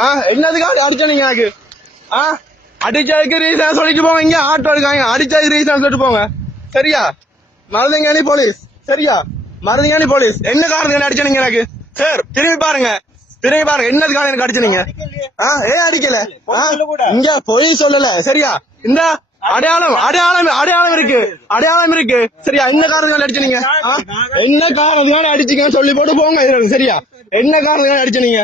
ஆ என்னதுக்காக அடிச்ச எனக்கு? ஆ அடிச்சதுக்கு ரீசன் சொல்லிட்டு போங்க. இங்க ஆட்டோ இருக்காங்க. அடிச்சதுக்கு ரீசன் சொல்லிட்டு போங்க. சரியா? மருதங்காணி போலீஸ். சரியா? மருதங்காணி போலீஸ். என்ன காரணம் அடிச்ச எனக்கு? சார் திரும்பி பாருங்க. திரும்பி பாருங்க. என்னதுக்காக எனக்கு அடிச்சனீங்க ஆ ஏன் அடிக்கல? ஆ? இங்க பொய் சொல்லல. சரியா? இந்த அடையாளம் அடையாளம் அடையாளம் இருக்கு. அடையாளம் இருக்கு. சரியா? என்ன காரணத்துக்காக அடிச்சனீங்க ஆ? என்ன காரணத்துக்காக அடிச்சீங்கன்னு சொல்லி போட்டு போங்க. சரியா? என்ன காரணத்துக்காக அடிச்சனீங்க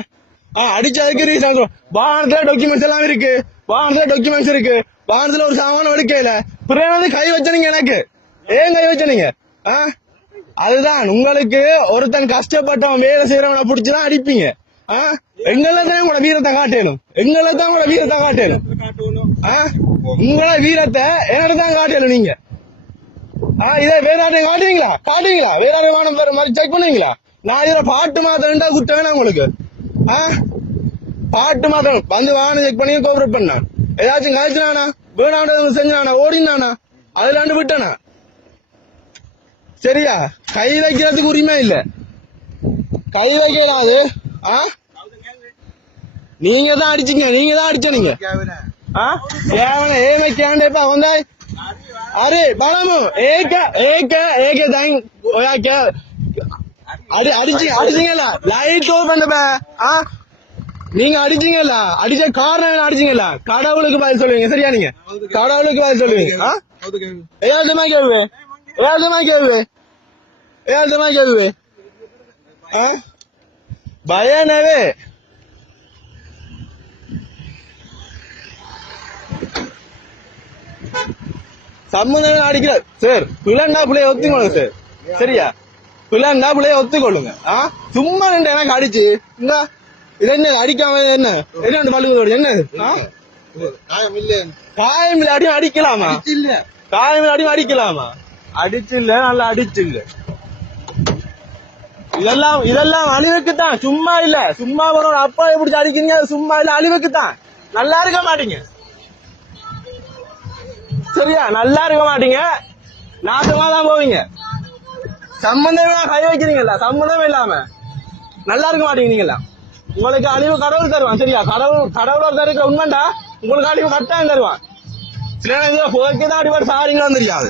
அடிச்சதுக்கு ரீசன் வாகனத்துல டாக்குமெண்ட்ஸ் எல்லாம் இருக்கு. வாகனத்துல டாக்குமெண்ட்ஸ் இருக்கு. வாகனத்துல ஒரு சாமான எடுக்கல பிறகு வந்து கை வச்சனீங்க எனக்கு. ஏன் கை வச்சனீங்க? ஆ? அதுதான். உங்களுக்கு ஒருத்தன் கஷ்டப்பட்டவன் வேலை செய்யறவனை பிடிச்சுதான் அடிப்பீங்க. ஆ? எங்களை தான் உங்களோட வீரத்தை காட்டணும். எங்களை தான் உங்களோட வீரத்தை காட்டணும். ஆ? உங்களோட வீரத்தை என்னோட தான் காட்டணும் நீங்க. ஆ இதே வேற யாரையும் காட்டுவீங்களா காட்டுவீங்களா வேற யாரையும் வானம் மாதிரி செக் பண்ணுவீங்களா? நான் இதுல பாட்டு மாத்திரண்டா குத்த வேணாம் உங்களுக்கு. பாட்டு மாத்திரம் வந்து வாகனம் செக் பண்ணி கோபுரம் பண்ண. ஏதாச்சும் கழிச்சினானா வேணாண்டவங்க செஞ்சானா? ஓடினானா? அதுலாண்டு விட்டானா? சரியா? கை வைக்கிறதுக்கு உரிமை இல்ல. கை வைக்கலாது ஆ? நீங்க தான் அடிச்சீங்க நீங்க. தான் அடிச்சனீங்க கேவன ஏமே கேண்டேப்பா வந்தாய். அரே பலமு ஏக ஏக ஏக தாங்க அடி அடிச்சு அடிச்சீங்கல்ல? லைட் ஓவர் பண்ணப்ப ஆ? நீங்க அடிச்சீங்கல்ல? அடிச்ச காரணம் அடிச்சீங்கல்ல? கடவுளுக்கு பதில் சொல்லுவீங்க சரியா நீங்க? கடவுளுக்கு பதில் சொல்லுவீங்க ஆ? ஏதாச்சுமா கேள்வி? ஏதாச்சுமா கேள்வி? ஏதாச்சுமா கேள்வி? ஆ? பயனவே. சம்மந்தம் அடிக்கிறார். சார் பிள்ளைன்னா பிள்ளைய ஒத்துக்கொள்ளுங்க சார். சரியா? பிள்ளைன்னா பிள்ளைய ஒத்துக்கொள்ளுங்க. ஆ? சும்மா ரெண்டு எனக்கு அடிச்சு. இந்த இது என்ன அடிக்காம என்ன? என்ன பல்லு என்ன? ஆ? காயம் இல்ல அடியும் அடிக்கலாமா? காயம் இல்ல அடியும் அடிக்கலாமா? அடிச்சு இல்ல நல்லா அடிச்சு இல்ல இதெல்லாம் இதெல்லாம் அழிவுக்குத்தான். சும்மா இல்ல சும்மா ஒரு அப்பா எப்படி அடிக்கிறீங்க? சும்மா இல்ல அழிவுக்குத்தான். நல்லா இருக்க மாட்டீங்க. சரியா? நல்லா இருக்க மாட்டீங்க. நாசமா தான் போவீங்க. சம்பந்தமே கை வைக்கிறீங்கல்ல சம்பந்தமே இல்லாம. நல்லா இருக்க மாட்டீங்க உங்களுக்கு அழிவு கடவுள் தருவான் சரியா? கடவுள் கடவுள் இருக்கிற உண்மைண்டா? உங்களுக்கு அழிவு கட்டாயம் தருவான். சில நேரம் போய்க்கு தான் அடிபாடு சாரிங்களான்னு தெரியாது